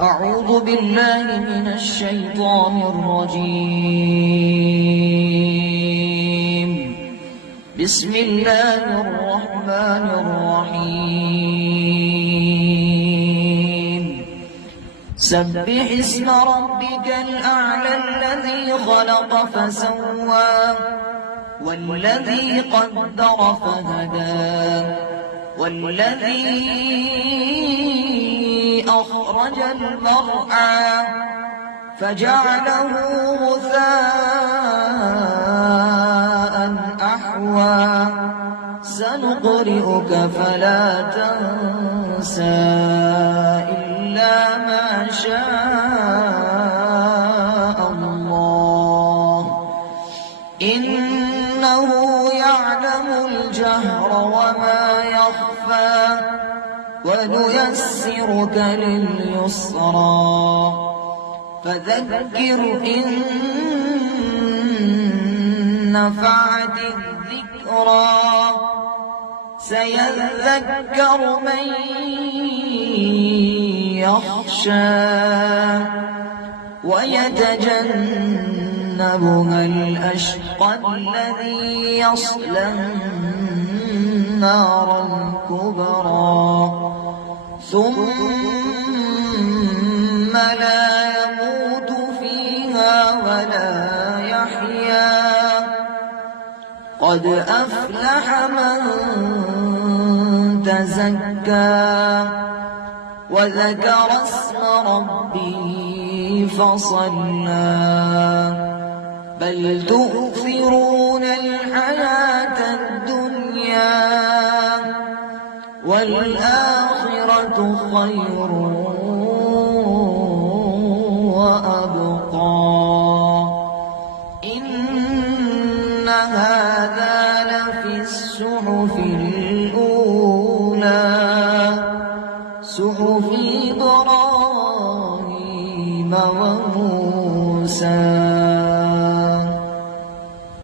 أعوذ بالله من الشيطان الرجيم. بسم الله الرحمن الرحيم. سبح اسم ربك الأعلى الذي خلق فسوى والذي قدر فهدى والذي أخرج المرعى فجعله غثاء أحوى سنقرئك فلا تنسى إلا ما شاء الله إنه يعلم الجهر وما يخفى ونيسرك لليسرى فذكر إن نفعت الذكرى سيذكر من يخشى ويتجنبها الأشقى الذي يصلى النار الكبرى ثم لا يموت فيها ولا يحيا قد أفلح من تزكى وذكر اسم ربه فصلى بل تؤثرون الحياة الدنيا والآخرة خير وأبقى إن هذا لفي الصحف الأولى صحف إبراهيم